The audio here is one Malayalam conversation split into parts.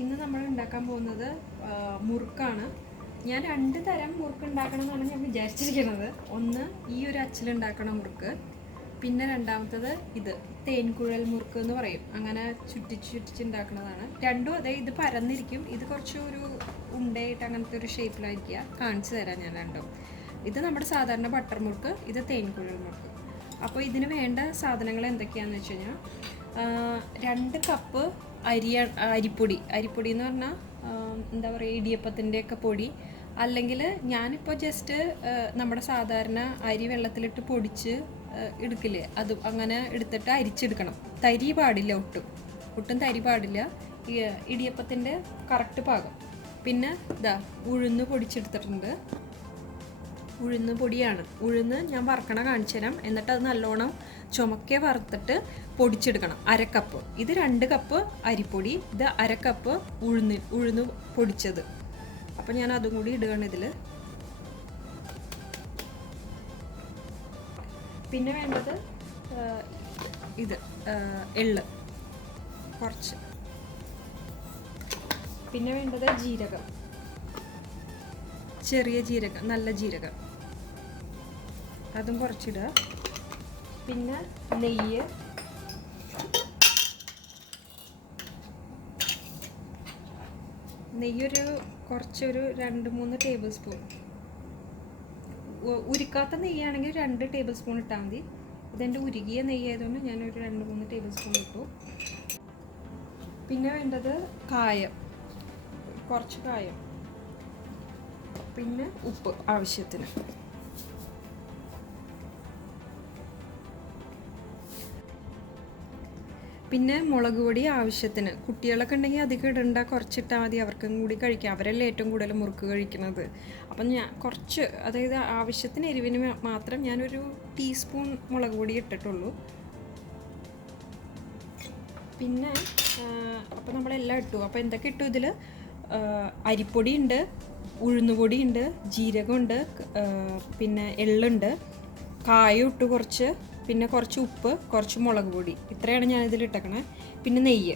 ഇന്ന് നമ്മൾ ഉണ്ടാക്കാൻ പോകുന്നത് മുറുക്കാണ്. ഞാൻ 2 തരം മുറുക്ക് ഉണ്ടാക്കണം എന്നാണ് ഞാൻ വിചാരിച്ചിരിക്കുന്നത്. ഒന്ന് ഈ ഒരു അച്ചിലുണ്ടാക്കണ മുറുക്ക്, പിന്നെ രണ്ടാമത്തത് ഇത് തേൻകുഴൽ മുറുക്ക് എന്ന് പറയും. അങ്ങനെ ചുറ്റിച്ചുണ്ടാക്കുന്നതാണ്. രണ്ടും അതെ, ഇത് പരന്നിരിക്കും, ഇത് കുറച്ച് ഒരു ഉണ്ടയായിട്ട് അങ്ങനത്തെ ഒരു ഷേപ്പിലായിരിക്കുക. കാണിച്ചു തരാം ഞാൻ രണ്ടും. ഇത് നമ്മുടെ സാധാരണ ബട്ടർ മുറുക്ക്, ഇത് തേൻകുഴൽ മുറുക്ക്. അപ്പോൾ ഇതിന് വേണ്ട സാധനങ്ങൾ എന്തൊക്കെയാണെന്ന് വെച്ച് കഴിഞ്ഞാൽ 2 കപ്പ് അരിപ്പൊടി എന്ന് പറഞ്ഞാൽ എന്താ പറയുക, ഇടിയപ്പത്തിൻ്റെയൊക്കെ പൊടി. അല്ലെങ്കിൽ ഞാനിപ്പോൾ ജസ്റ്റ് നമ്മുടെ സാധാരണ അരി വെള്ളത്തിലിട്ട് പൊടിച്ച് എടുക്കില്ലേ, അത് അങ്ങനെ എടുത്തിട്ട് അരിച്ചെടുക്കണം. തരി പാടില്ല, ഒട്ടും തരി പാടില്ല. ഇടിയപ്പത്തിൻ്റെ കറക്റ്റ് പാകം. പിന്നെ ഇതാ ഉഴുന്ന് പൊടിച്ചെടുത്തിട്ടുണ്ട്. ഉഴുന്ന് പൊടിയാണ്. ഉഴുന്ന് ഞാൻ വറുക്കണ കാണിച്ചു തരാം. എന്നിട്ട് അത് നല്ലോണം ചുമക്കെ വറുത്തിട്ട് പൊടിച്ചെടുക്കണം. 1/2 കപ്പ്. ഇത് 2 കപ്പ് അരിപ്പൊടി, ഇത് 1/2 കപ്പ് ഉഴുന്ന് പൊടിച്ചത്. അപ്പം ഞാൻ അതും കൂടി ഇടുകയാണ് ഇതിൽ. പിന്നെ വേണ്ടത് ഇത് എള്ള് കുറച്ച്. പിന്നെ വേണ്ടത് ജീരകം, ചെറിയ ജീരകം, നല്ല ജീരകം, അതും കുറച്ചിടുക. പിന്നെ നെയ്യ്, കുറച്ചൊരു 2-3 ടേബിൾ സ്പൂൺ. ഉരുക്കാത്ത നെയ്യാണെങ്കിൽ 2 ടേബിൾ സ്പൂൺ ഇട്ടാൽ മതി. ഇതെൻ്റെ ഉരുകിയ നെയ്യ് ആയതുകൊണ്ട് ഞാനൊരു 2-3 ടേബിൾ സ്പൂൺ ഇട്ടു. പിന്നെ വേണ്ടത് കായം, കുറച്ച് കായം. പിന്നെ ഉപ്പ് ആവശ്യത്തിന്. പിന്നെ മുളക് പൊടി ആവശ്യത്തിന്. കുട്ടികളൊക്കെ ഉണ്ടെങ്കിൽ അധികം ഇടണ്ട, കുറച്ചിട്ടാൽ മതി, അവർക്കും കൂടി കഴിക്കാം. അവരല്ലേ ഏറ്റവും കൂടുതൽ മുറുക്ക് കഴിക്കുന്നത്. അപ്പം ഞാൻ കുറച്ച്, അതായത് ആവശ്യത്തിന് എരിവിന് മാത്രം ഞാനൊരു ടീസ്പൂൺ മുളക് പൊടി ഇട്ടിട്ടുള്ളൂ. പിന്നെ അപ്പോൾ നമ്മളെല്ലാം ഇട്ടു. അപ്പോൾ എന്തൊക്കെ ഇട്ടു ഇതിൽ? അരിപ്പൊടി ഉണ്ട്, ഉഴുന്നുപൊടി ഉണ്ട്, ജീരകമുണ്ട്, പിന്നെ എള്ളുണ്ട്, കായം ഇട്ടു കുറച്ച്, പിന്നെ കുറച്ച് ഉപ്പ്, കുറച്ച് മുളക് പൊടി. ഇത്രയാണ് ഞാനിതിൽ ഇട്ടേക്കണേ. പിന്നെ നെയ്യ്,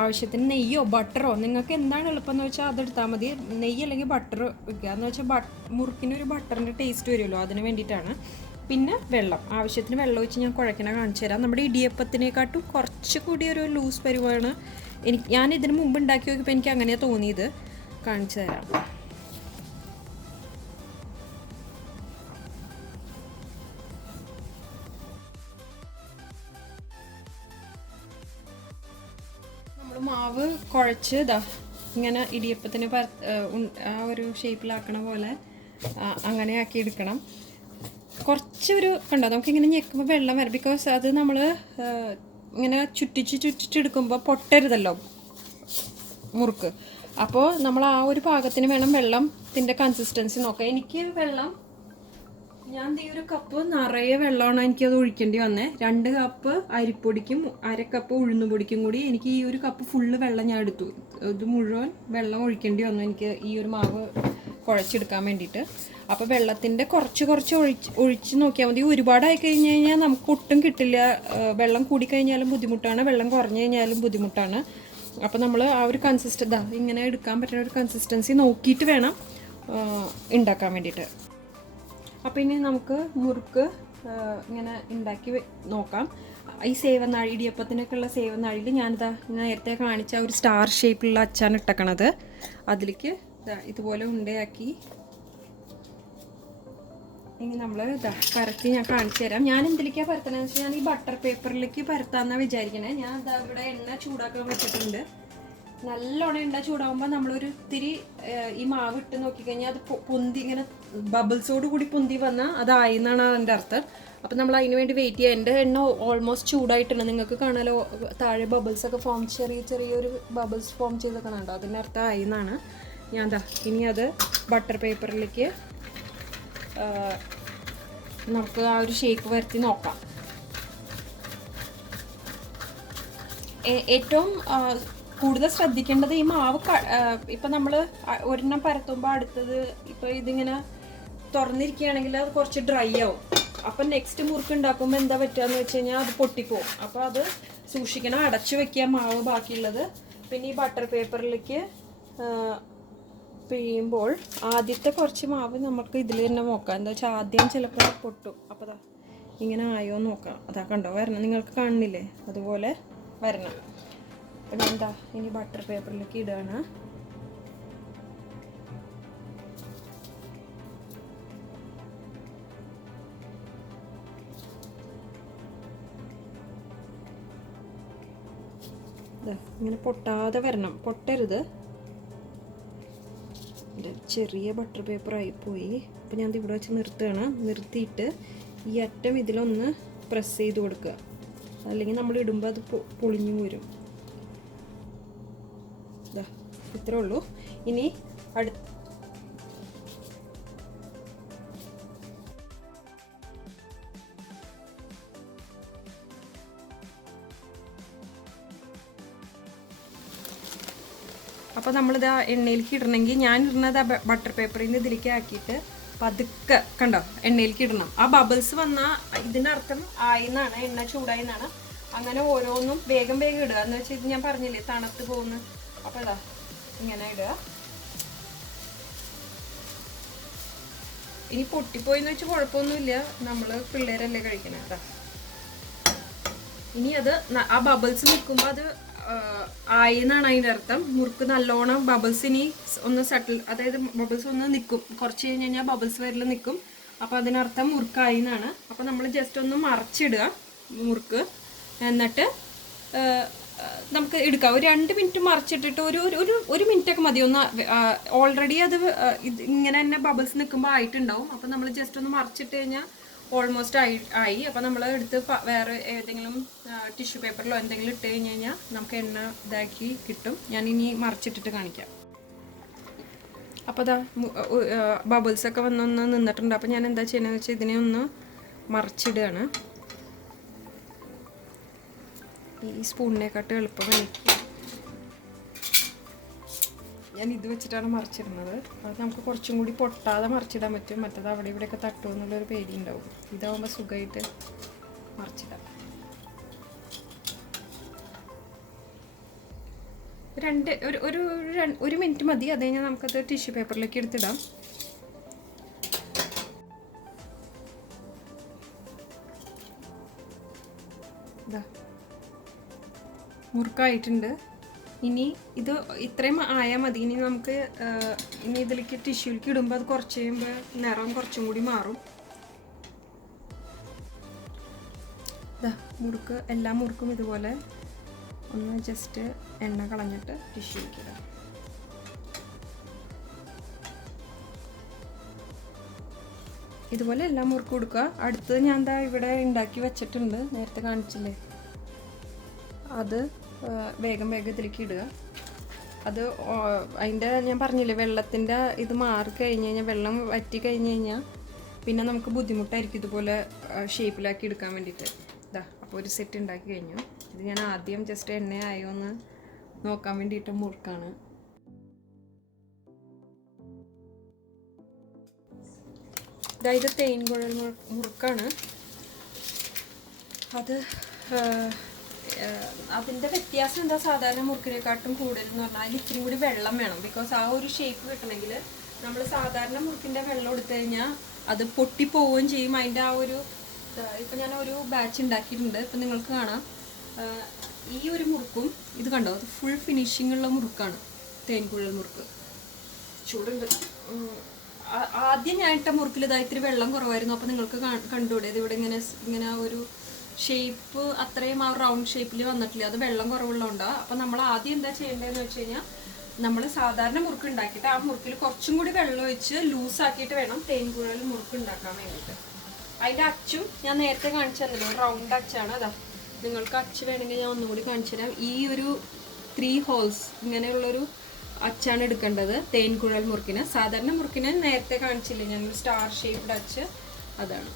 ആവശ്യത്തിന് നെയ്യോ ബട്ടറോ നിങ്ങൾക്ക് എന്താണ് എളുപ്പമെന്ന് വെച്ചാൽ അതെടുത്താൽ മതി. നെയ്യ് അല്ലെങ്കിൽ ബട്ടർ വയ്ക്കുക. എന്ന് വെച്ചാൽ മുറുക്കിനൊരു ബട്ടറിൻ്റെ ടേസ്റ്റ് വരുമല്ലോ, അതിന് വേണ്ടിയിട്ടാണ്. പിന്നെ വെള്ളം, ആവശ്യത്തിന് വെള്ളം ഒഴിച്ച് ഞാൻ കുഴക്കണ കാണിച്ചു തരാം. നമ്മുടെ ഇടിയപ്പത്തിനെക്കാട്ടും കുറച്ചുകൂടി ഒരു ലൂസ് പരുവാണ്. ഞാൻ ഇതിന് മുമ്പ് ഉണ്ടാക്കി നോക്കിയപ്പോൾ എനിക്ക് അങ്ങനെയാണ് തോന്നിയത്. കാണിച്ചു തരാം. നമ്മൾ മാവ് കുഴച്ച് ഇങ്ങനെ ഇടിയപ്പത്തിന് ആ ഒരു ഷേപ്പിലാക്കണ പോലെ അങ്ങനെ ആക്കി എടുക്കണം. കുറച്ചൊരു കണ്ടോ, നമുക്കിങ്ങനെ ഞെക്കുമ്പോൾ വെള്ളം വരും. ബിക്കോസ് അത് നമ്മൾ ഇങ്ങനെ ചുറ്റിച്ചെടുക്കുമ്പോൾ പൊട്ടരുതല്ലോ മുറുക്ക്. അപ്പോൾ നമ്മൾ ആ ഒരു പാകത്തിന് വേണം വെള്ളത്തിൻ്റെ കൺസിസ്റ്റൻസി നോക്കാം. എനിക്ക് വെള്ളം, ഞാൻ ഈ ഒരു കപ്പ് നിറയെ വെള്ളമാണ് എനിക്കത് ഒഴിക്കേണ്ടി വന്നത്. 2 കപ്പ് അരിപ്പൊടിക്കും 1/2 കപ്പ് ഉഴുന്നുപൊടിക്കും കൂടി എനിക്ക് ഈ ഒരു കപ്പ് ഫുള്ള് വെള്ളം ഞാൻ എടുത്തു. ഇത് മുഴുവൻ വെള്ളം ഒഴിക്കേണ്ടി വന്നു എനിക്ക് ഈ ഒരു മാവ് കുഴച്ചെടുക്കാൻ വേണ്ടിയിട്ട്. അപ്പോൾ വെള്ളത്തിൻ്റെ കുറച്ച് ഒഴിച്ച് നോക്കിയാൽ മതി. ഒരുപാടായി കഴിഞ്ഞ് കഴിഞ്ഞാൽ നമുക്ക് ഒട്ടും കിട്ടില്ല. വെള്ളം കൂടിക്കഴിഞ്ഞാലും ബുദ്ധിമുട്ടാണ്, വെള്ളം കുറഞ്ഞു കഴിഞ്ഞാലും ബുദ്ധിമുട്ടാണ്. അപ്പോൾ നമ്മൾ ആ ഒരു ഇങ്ങനെ എടുക്കാൻ പറ്റുന്ന ഒരു കൺസിസ്റ്റൻസി നോക്കിയിട്ട് വേണം ഉണ്ടാക്കാൻ വേണ്ടിയിട്ട്. അപ്പോൾ ഇനി നമുക്ക് മുറുക്ക് ഇങ്ങനെ ഉണ്ടാക്കി നോക്കാം. ഈ സേവനാഴി, ഇടിയപ്പത്തിനൊക്കെ ഉള്ള സേവനാഴിയിൽ ഞാനിതാ നേരത്തെ കാണിച്ച ഒരു സ്റ്റാർ ഷേപ്പിലുള്ള അച്ചാണ് ഇട്ടക്കണത്. അതിലേക്ക് ഇതുപോലെ ഉണ്ടയാക്കി ഇനി നമ്മൾ പരത്തി ഞാൻ കാണിച്ചു തരാം. ഞാൻ എന്തിലേക്കാണ് പരത്തണമെന്ന് വെച്ചാൽ ഞാൻ ഈ ബട്ടർ പേപ്പറിലേക്ക് പരത്താമെന്നാണ് വിചാരിക്കണേ. ഞാൻ ഇവിടെ എണ്ണ ചൂടാക്കാൻ വെച്ചിട്ടുണ്ട്. നല്ലോണം എണ്ണ ചൂടാകുമ്പോൾ നമ്മളൊരു ഇത്തിരി ഈ മാവ് ഇട്ട് നോക്കിക്കഴിഞ്ഞാൽ അത് പൊന്തി ഇങ്ങനെ ബബിൾസോട് കൂടി പൊന്തി വന്നാൽ അതായി എന്നാണ് അതിൻ്റെ അർത്ഥം. അപ്പം നമ്മൾ അതിന് വേണ്ടി വെയിറ്റ് ചെയ്യുക. എൻ്റെ എണ്ണ ഓൾമോസ്റ്റ് ചൂടായിട്ടുണ്ട്. നിങ്ങൾക്ക് കാണാലോ താഴെ ബബിൾസൊക്കെ ചെറിയൊരു ബബിൾസ് ഫോം ചെയ്തൊക്കെ കണ്ടോ, അതിൻ്റെ അർത്ഥം ആയി എന്നാണ്. ഞാൻ ഇനി അത് ബട്ടർ പേപ്പറിലേക്ക് നമുക്ക് ആ ഒരു ഷേപ്പ് വരുത്തി നോക്കാം. ഏറ്റവും കൂടുതൽ ശ്രദ്ധിക്കേണ്ടത് ഈ മാവ് ഇപ്പം നമ്മൾ ഒരെണ്ണം പരത്തുമ്പോൾ അടുത്തത് ഇപ്പം ഇതിങ്ങനെ തുറന്നിരിക്കുകയാണെങ്കിൽ അത് കുറച്ച് ഡ്രൈ ആവും. അപ്പം നെക്സ്റ്റ് മുറുക്ക് ഉണ്ടാക്കുമ്പോൾ എന്താ പറ്റുകയെന്ന് വെച്ച് കഴിഞ്ഞാൽ അത് പൊട്ടിപ്പോവും. അപ്പോൾ അത് സൂക്ഷിക്കണം, അടച്ചു വെക്കുക മാവ് ബാക്കിയുള്ളത്. പിന്നെ ഈ ബട്ടർ പേപ്പറിലേക്ക് പിഴിയുമ്പോൾ ആദ്യത്തെ കുറച്ച് മാവ് നമുക്ക് ഇതിൽ തന്നെ നോക്കാം. എന്താ വെച്ചാൽ ആദ്യം ചിലപ്പോൾ പൊട്ടും. അപ്പോൾ അതാ ഇങ്ങനെ ആയോ നോക്കാം. അതാ കണ്ടോ വരണം, നിങ്ങൾക്ക് കാണുന്നില്ലേ? അതുപോലെ വരണം. പിന്നെ എന്താ ഇനി ബട്ടർ പേപ്പറിലേക്ക് ഇടുകയാണ്. ഇങ്ങനെ പൊട്ടാതെ വരണം, പൊട്ടരുത്. ചെറിയ ബട്ടർ പേപ്പറായി പോയി. അപ്പോൾ ഞാൻ ഇവിടെ വെച്ച് നിർത്തുകയാണ്. നിർത്തിയിട്ട് ഈ അറ്റം ഇതിലൊന്ന് പ്രസ് ചെയ്ത് കൊടുക്കുക, അല്ലെങ്കിൽ നമ്മൾ ഇടുമ്പോൾ അത് പൊളിഞ്ഞു വരും. ഇതാ ഇത്രേ ഉള്ളൂ. ഇനി അടുത്ത അപ്പോൾ നമ്മളിത് എണ്ണയിലേക്ക് ഇടണമെങ്കിൽ ഞാൻ ഇടുന്നത് ബട്ടർ പേപ്പറിൽ നിന്ന് ഇതിലേക്ക് ആക്കിയിട്ട് പതുക്കെ കണ്ടോ എണ്ണയിലേക്ക് ഇടണം. ആ ബബിൾസ് വന്നാൽ ഇതിൻ്റെ അർത്ഥം ആയി എന്നാണ്, എണ്ണ ചൂടായി എന്നാണ്. അങ്ങനെ ഓരോന്നും വേഗം വേഗം ഇടുക. എന്ന് വെച്ചാൽ ഇത് ഞാൻ പറഞ്ഞില്ലേ തണുത്ത് പോകുന്നു. അപ്പോൾ ഇതാ ഇങ്ങനെ ഇടുക. ഇനി പൊട്ടിപ്പോയിന്ന് വെച്ചാൽ കുഴപ്പമൊന്നുമില്ല, നമ്മൾ പിള്ളേരല്ലേ കഴിക്കണേ. അതാ ഇനി അത് ആ ബബിൾസ് നിൽക്കുമ്പോൾ അത് ആയി എന്നാണ് അതിൻ്റെ അർത്ഥം. മുറുക്ക് നല്ലോണം ബബിൾസിനി ഒന്ന് സെറ്റിൽ, അതായത് ബബിൾസ് ഒന്ന് നിൽക്കും. കുറച്ച് കഴിഞ്ഞ് കഴിഞ്ഞാൽ ബബിൾസ് വരൽ നിൽക്കും. അപ്പോൾ അതിനർത്ഥം മുറുക്കായി എന്നാണ്. അപ്പോൾ നമ്മൾ ജസ്റ്റ് ഒന്ന് മറച്ചിടുക മുറുക്ക്. എന്നിട്ട് നമുക്ക് എടുക്കാം. ഒരു 2 മിനിറ്റ് മറിച്ചിട്ടിട്ട് ഒരു മിനിറ്റൊക്കെ മതി. ഒന്ന് ഓൾറെഡി അത് ഇങ്ങനെ തന്നെ ബബിൾസ് നിൽക്കുമ്പോൾ ആയിട്ടുണ്ടാവും. അപ്പോൾ നമ്മൾ ജസ്റ്റ് ഒന്ന് മറിച്ചിട്ട് കഴിഞ്ഞാൽ ഓൾമോസ്റ്റ് ആയി. അപ്പോൾ നമ്മൾ എടുത്ത് വേറെ ഏതെങ്കിലും ടിഷ്യൂ പേപ്പറിലോ എന്തെങ്കിലും ഇട്ട് കഴിഞ്ഞ് കഴിഞ്ഞാൽ നമുക്ക് എണ്ണ ഇതാക്കി കിട്ടും. ഞാനിനി മറിച്ചിട്ടിട്ട് കാണിക്കാം. അപ്പോൾ അതാ ബബിൾസൊക്കെ വന്നൊന്ന് നിന്നിട്ടുണ്ട്. അപ്പോൾ ഞാൻ എന്താ ചെയ്യുന്നത് വെച്ചാൽ ഇതിനെ ഒന്ന് മറിച്ചിടുകയാണ്. ഈ സ്പൂണിനെക്കാട്ട് എളുപ്പം എനിക്ക് ഞാൻ ഇത് വെച്ചിട്ടാണ് മറിച്ചിടുന്നത്. അത് നമുക്ക് കുറച്ചും കൂടി പൊട്ടാതെ മറിച്ചിടാൻ പറ്റും. മറ്റത് അവിടെ ഇവിടെയൊക്കെ തട്ടുമോ എന്നുള്ളൊരു പേടി ഉണ്ടാവും. ഇതാവുമ്പോൾ സുഖമായിട്ട് മറിച്ചിടാം. ഒരു മിനിറ്റ് മതി. അത് കഴിഞ്ഞാൽ നമുക്കത് ടിഷ്യൂ പേപ്പറിലേക്ക് എടുത്തിടാം. ഇതാ മുറുക്കായിട്ടുണ്ട്. ഇനി ഇത് ഇത്രയും ആയാൽ മതി. ഇനി നമുക്ക് ഇനി ഇതിലേക്ക് ടിഷ്യൂലേക്ക് ഇടുമ്പോൾ അത് കുറച്ച് കഴിയുമ്പോൾ നിറം കുറച്ചും കൂടി മാറും. ഇതാ മുറുക്ക്, എല്ലാ മുറുക്കും ഇതുപോലെ ഒന്ന് ജസ്റ്റ് എണ്ണ കളഞ്ഞിട്ട് ടിഷ്യൂലേക്ക് ഇടാം. ഇതുപോലെ എല്ലാ മുറുക്കും കൊടുക്കുക. അടുത്തത് ഞാൻ എന്താ ഇവിടെ ഉണ്ടാക്കി വെച്ചിട്ടുണ്ട്, നേരത്തെ കാണിച്ചില്ലേ, അത് വേഗം വേഗം ഇതിലേക്ക് ഇടുക. അത് അതിൻ്റെ ഞാൻ പറഞ്ഞില്ലേ വെള്ളത്തിൻ്റെ ഇത് മാറിക്കഴിഞ്ഞ് കഴിഞ്ഞാൽ, വെള്ളം വറ്റി കഴിഞ്ഞ് കഴിഞ്ഞാൽ പിന്നെ നമുക്ക് ബുദ്ധിമുട്ടായിരിക്കും ഇതുപോലെ ഷേപ്പിലാക്കി എടുക്കാൻ വേണ്ടിയിട്ട്. ഇതാ അപ്പോൾ ഒരു സെറ്റ് ഉണ്ടാക്കി കഴിഞ്ഞു. ഇത് ഞാൻ ആദ്യം ജസ്റ്റ് എണ്ണയായോ എന്ന് നോക്കാൻ വേണ്ടിയിട്ട് മുറുക്കാണ്. ഇത് തേൻ കുഴൽ മുറുക്കാണ്. അത് അതിൻ്റെ വ്യത്യാസം എന്താ, സാധാരണ മുറുക്കിനെക്കാട്ടും കൂടുതൽ എന്ന് പറഞ്ഞാൽ അതിൽ ഇത്തിരി കൂടി വെള്ളം വേണം. ബിക്കോസ് ആ ഒരു ഷേപ്പ് കിട്ടണമെങ്കിൽ നമ്മൾ സാധാരണ മുറുക്കിൻ്റെ വെള്ളം എടുത്തു കഴിഞ്ഞാൽ അത് പൊട്ടിപ്പോവുകയും ചെയ്യും. അതിൻ്റെ ആ ഒരു ഇപ്പം ഞാൻ ഒരു ബാച്ച് ഉണ്ടാക്കിയിട്ടുണ്ട്. ഇപ്പം നിങ്ങൾക്ക് കാണാം ഈ ഒരു മുറുക്കും ഇത് കണ്ടോ, അത് ഫുൾ ഫിനിഷിംഗ് ഉള്ള മുറുക്കാണ് തേൻകുഴൽ മുറുക്ക്. ചൂടുണ്ട്. ആദ്യം ഞാൻ ഇട്ട മുറുക്കിൽ ഇതാ ഇത്തിരി വെള്ളം കുറവായിരുന്നു. അപ്പോൾ നിങ്ങൾക്ക് കണ്ടുകൂടെ, ഇതിവിടെ ഇങ്ങനെ ഒരു ഷേപ്പ് അത്രയും ആ റൗണ്ട് ഷേപ്പിൽ വന്നിട്ടില്ല, അത് വെള്ളം കുറവുള്ളതുകൊണ്ടാണ്. അപ്പോൾ നമ്മൾ ആദ്യം എന്താ ചെയ്യേണ്ടതെന്ന് വെച്ച് കഴിഞ്ഞാൽ, നമ്മൾ സാധാരണ മുറുക്ക് ഉണ്ടാക്കിയിട്ട് ആ മുറുക്കിൽ കുറച്ചും കൂടി വെള്ളം ഒഴിച്ച് ലൂസാക്കിയിട്ട് വേണം തേൻകുഴൽ മുറുക്ക് ഉണ്ടാക്കാൻ വേണ്ടിയിട്ട്. അതിൻ്റെ അച്ചും ഞാൻ നേരത്തെ കാണിച്ചു തന്നല്ലോ, റൗണ്ട് അച്ചാണ്. അതാ നിങ്ങൾക്ക് അച്ച് വേണമെങ്കിൽ ഞാൻ ഒന്നുകൂടി കാണിച്ചു തരാം. ഈ ഒരു 3 ഹോൾസ് ഇങ്ങനെയുള്ളൊരു അച്ചാണ് എടുക്കേണ്ടത് തേൻകുഴൽ മുറുക്കിന്. സാധാരണ മുറുക്കിന് നേരത്തെ കാണിച്ചില്ലേ ഞാനൊരു സ്റ്റാർ ഷേപ്ഡ് അച്ച്, അതാണ്.